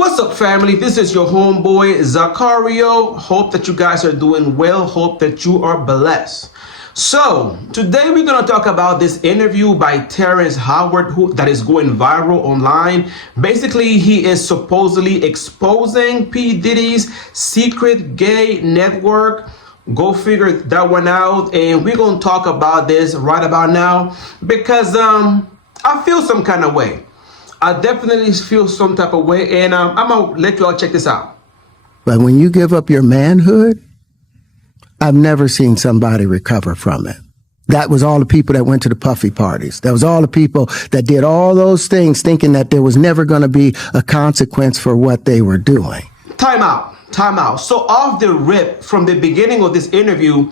What's up, family? This is your homeboy, Zacario. Hope that you guys are doing well. Hope that you are blessed. So, today we're going to talk about this interview by Terrence Howard that is going viral online. Basically, he is supposedly exposing P Diddy's secret gay network. Go figure that one out. And we're going to talk about this right about now because I feel some kind of way. I definitely feel some type of way, and I'm going to let you all check this out. But when you give up your manhood, I've never seen somebody recover from it. That was all the people that went to the puffy parties. That was all the people that did all those things thinking that there was never going to be a consequence for what they were doing. Time out. So off the rip, from the beginning of this interview,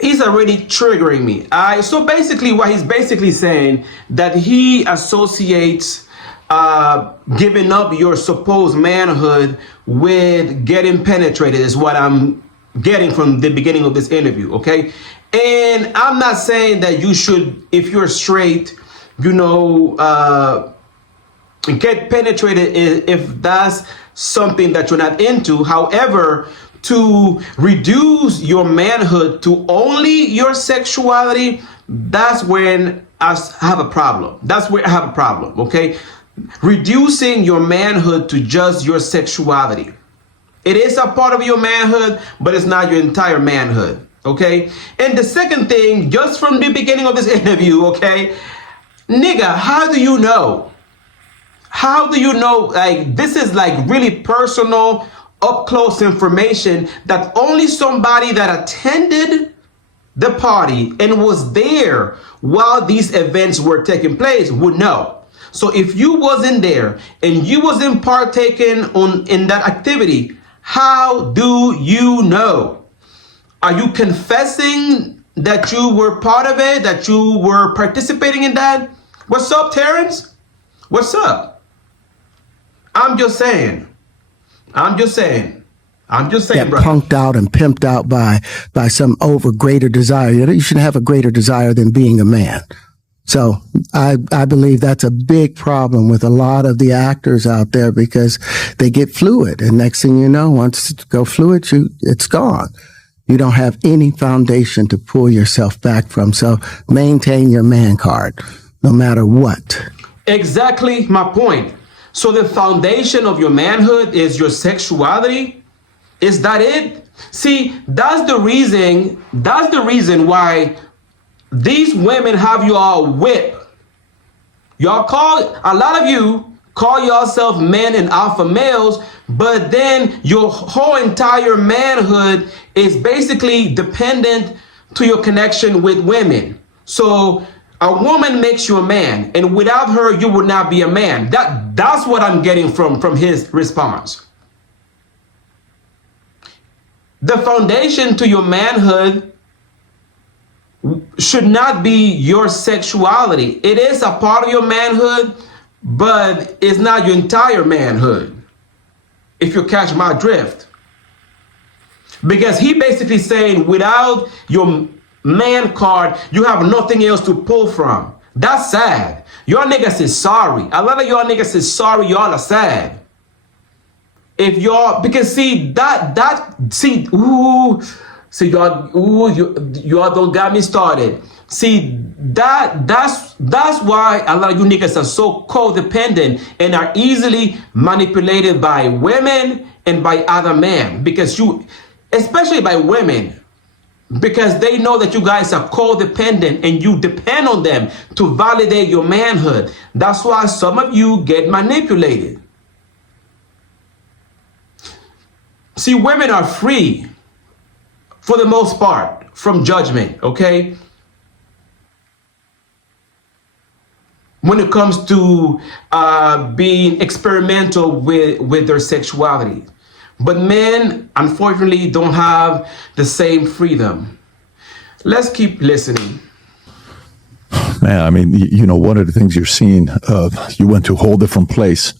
he's already triggering me. So basically what he's basically saying that he associates giving up your supposed manhood with getting penetrated is what I'm getting from the beginning of this interview, okay? And I'm not saying that you should, if you're straight, get penetrated if that's something that you're not into. However, to reduce your manhood to only your sexuality, that's when I have a problem. That's where I have a problem, okay? Reducing your manhood to just your sexuality. It is a part of your manhood, but it's not your entire manhood, okay? And the second thing, just from the beginning of this interview, okay? Nigga, how do you know? How do you know? Like, this is like really personal, up close information that only somebody that attended the party and was there while these events were taking place would know. So if you wasn't there and you wasn't partaking in that activity, how do you know? Are you confessing that you were part of it, that you were participating in that? What's up, Terrence? What's up? I'm just saying, Got bro. punked out and pimped out by some greater desire. You shouldn't have a greater desire than being a man. So I believe that's a big problem with a lot of the actors out there because they get fluid. And next thing you know, once it go fluid, it's gone. You don't have any foundation to pull yourself back from. So maintain your man card, no matter what. Exactly my point. So the foundation of your manhood is your sexuality. Is that it? See, that's the reason why these women have you all whipped. A lot of you call yourself men and alpha males, but then your whole entire manhood is basically dependent to your connection with women. So a woman makes you a man, and without her, you would not be a man. That's what I'm getting from his response. The foundation to your manhood should not be your sexuality. It is a part of your manhood, but it's not your entire manhood, if you catch my drift. Because he basically saying without your man card, you have nothing else to pull from. That's sad. Y'all niggas is sorry. A lot of y'all niggas is sorry. Y'all are sad. If y'all, because see y'all don't got me started. See, that's why a lot of you niggas are so codependent and are easily manipulated by women and by other men. Because especially by women, because they know that you guys are codependent and you depend on them to validate your manhood. That's why some of you get manipulated. See, women are free for the most part from judgment, okay? When it comes to being experimental with their sexuality. But men, unfortunately, don't have the same freedom. Let's keep listening. Man, I mean, one of the things you're seeing, you went to a whole different place.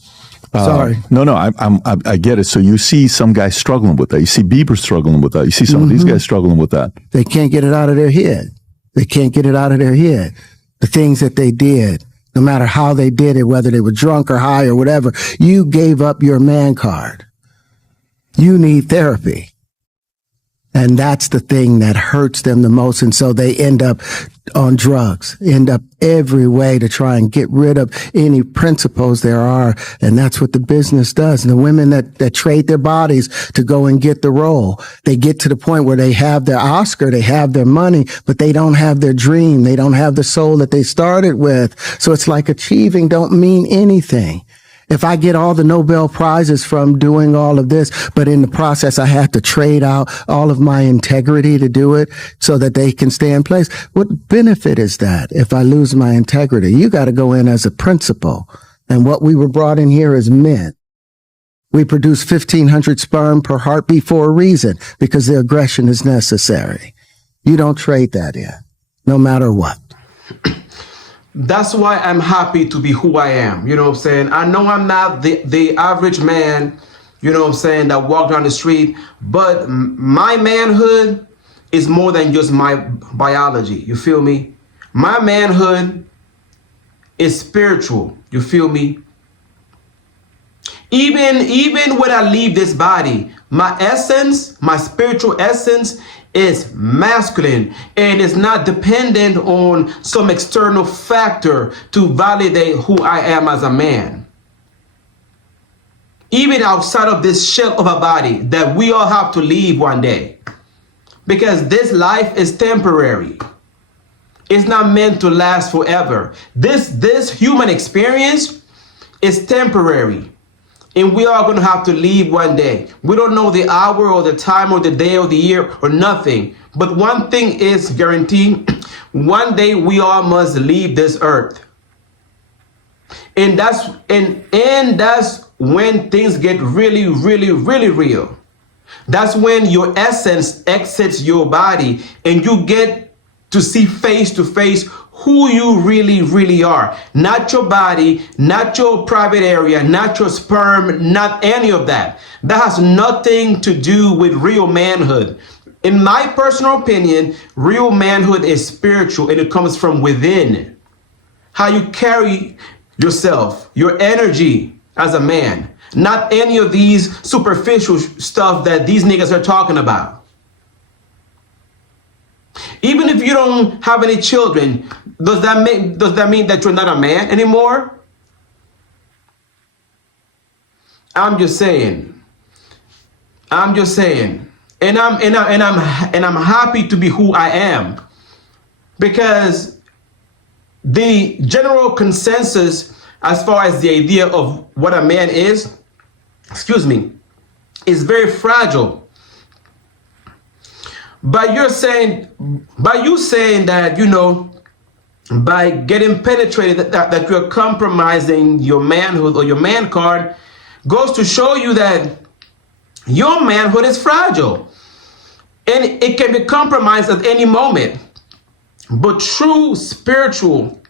Sorry. No, I get it. So you see some guys struggling with that. You see Bieber struggling with that. You see some of these guys struggling with that. They can't get it out of their head. The things that they did No matter how they did it, whether they were drunk or high or whatever, you gave up your man card. You need therapy. And that's the thing that hurts them the most. And so they end up on drugs, end up every way to try and get rid of any principles there are. And that's what the business does. And the women that trade their bodies to go and get the role, they get to the point where they have their Oscar, they have their money, but they don't have their dream. They don't have the soul that they started with. So it's like achieving don't mean anything. If I get all the Nobel Prizes from doing all of this, but in the process I have to trade out all of my integrity to do it so that they can stay in place, what benefit is that if I lose my integrity? You got to go in as a principal. And what we were brought in here as men. We produce 1,500 sperm per heartbeat for a reason, because the aggression is necessary. You don't trade that in, no matter what. That's why I'm happy to be who I am. You know what I'm saying? I know I'm not the average man, you know what I'm saying, that walked down the street, but my manhood is more than just my biology. You feel me? My manhood is spiritual. You feel me? Even when I leave this body, my essence, my spiritual essence is masculine, and it's not dependent on some external factor to validate who I am as a man. Even outside of this shell of a body that we all have to leave one day, because this life is temporary. It's not meant to last forever. This human experience is temporary. And we are going to have to leave one day. We don't know the hour or the time or the day or the year or nothing. But one thing is guaranteed. One day we all must leave this earth. And that's when things get really, really, really real. That's when your essence exits your body and you get to see face to face who you really, really are. Not your body, not your private area, not your sperm, not any of that. That has nothing to do with real manhood. In my personal opinion, real manhood is spiritual and it comes from within. How you carry yourself, your energy as a man. Not any of these superficial stuff that these niggas are talking about. Even if you don't have any children, does that mean that you're not a man anymore? I'm just saying. And I'm happy to be who I am, because the general consensus as far as the idea of what a man is, is very fragile. But you saying that, you know, by getting penetrated, that you're compromising your manhood or your man card, goes to show you that your manhood is fragile and it can be compromised at any moment. But true spiritual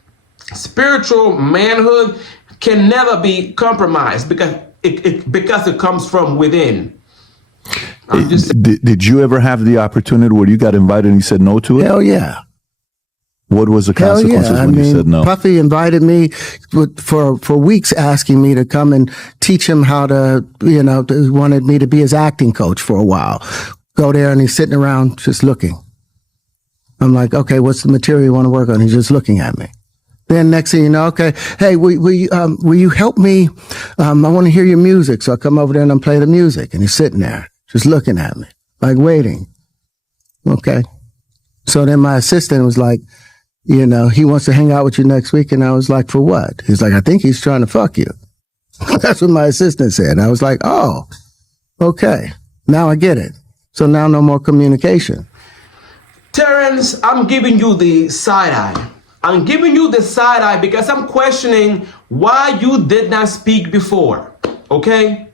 manhood can never be compromised, because it comes from within. Did you ever have the opportunity where you got invited and you said no to it? Hell yeah. What was the consequences when you said no? Puffy invited me for weeks, asking me to come and teach him how to, he wanted me to be his acting coach for a while. Go there and he's sitting around just looking. I'm like, okay, what's the material you want to work on? He's just looking at me. Then next thing you know, okay, hey, will you help me? I want to hear your music. So I come over there and I play the music, and he's sitting there just looking at me, like waiting. Okay. So then my assistant was like, he wants to hang out with you next week. And I was like, for what? He's like, I think he's trying to fuck you. That's what my assistant said. I was like, oh, okay. Now I get it. So now no more communication. Terrence, I'm giving you the side eye. I'm giving you the side eye because I'm questioning why you did not speak before. Okay?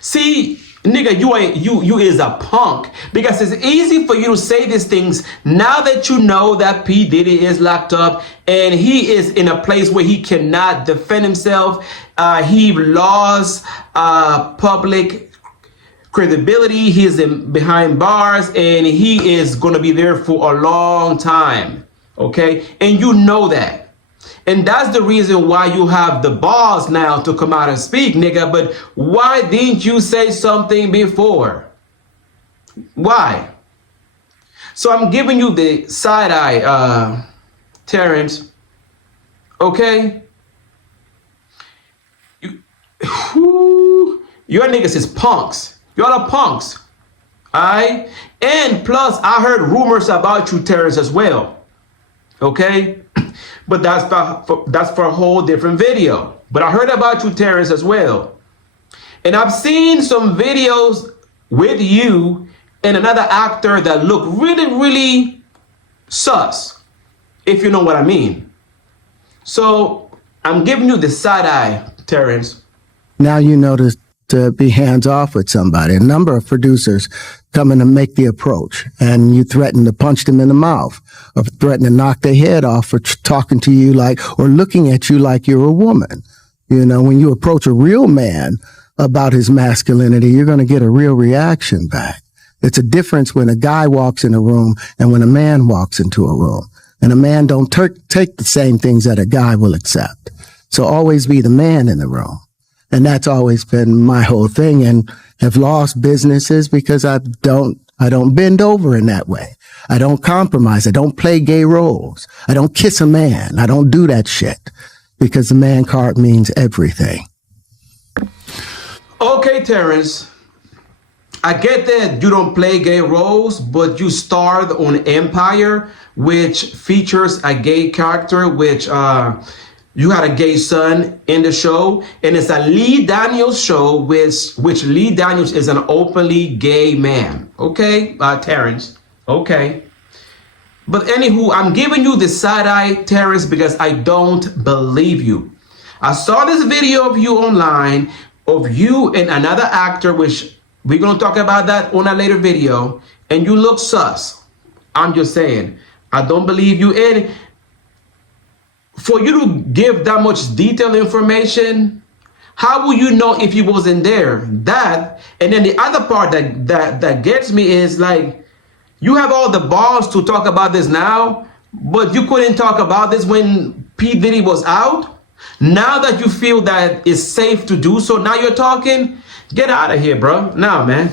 See, nigga, you is a punk, because it's easy for you to say these things now that you know that P Diddy is locked up and he is in a place where he cannot defend himself. He lost public credibility. He is behind bars and he is going to be there for a long time. Okay, and you know that. And that's the reason why you have the balls now to come out and speak, nigga. But why didn't you say something before? Why? So I'm giving you the side eye, Terrence. Okay? Your niggas is punks. Y'all are punks. Alright? And plus, I heard rumors about you, Terrence, as well. Okay? But that's for a whole different video. But I heard about you, Terrence, as well. And I've seen some videos with you and another actor that look really, really sus, if you know what I mean. So I'm giving you the side eye, Terrence. Now you know to be hands off with somebody. A number of producers come in to make the approach, and you threaten to punch them in the mouth or threaten to knock their head off for talking to you like, or looking at you like you're a woman. You know, when you approach a real man about his masculinity, you're going to get a real reaction back. It's a difference when a guy walks in a room and when a man walks into a room. And a man don't take the same things that a guy will accept. So always be the man in the room. And that's always been my whole thing, and have lost businesses because I don't bend over in that way. I don't compromise. I don't play gay roles. I don't kiss a man. I don't do that shit because the man card means everything. Okay, Terrence. I get that you don't play gay roles, but you starred on Empire, which features a gay character, which you had a gay son in the show, and it's a Lee Daniels show, which Lee Daniels is an openly gay man. Okay, Terrence. Okay. But anywho, I'm giving you the side eye, Terrence, because I don't believe you. I saw this video of you online, of you and another actor, which we're going to talk about that on a later video, and you look sus. I'm just saying, I don't believe you. And for you to give that much detailed information, how will you know if he wasn't there? That, and then the other part that gets me is like, you have all the balls to talk about this now, but you couldn't talk about this when P Diddy was out. Now that you feel that it's safe to do so, now you're talking. Get out of here, bro. Nah, man.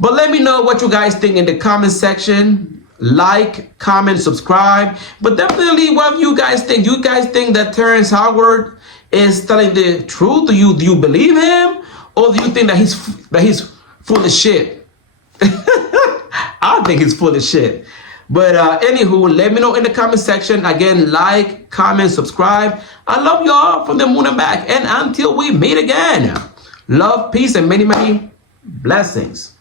But let me know what you guys think in the comment section. Like, comment, subscribe. But definitely, what do you guys think? Do you guys think that Terrence Howard is telling the truth? Do you believe him, or do you think that he's full of shit? I think he's full of shit. But anywho, let me know in the comment section. Again, like, comment, subscribe. I love y'all from the moon and back. And until we meet again, love, peace, and many, many blessings.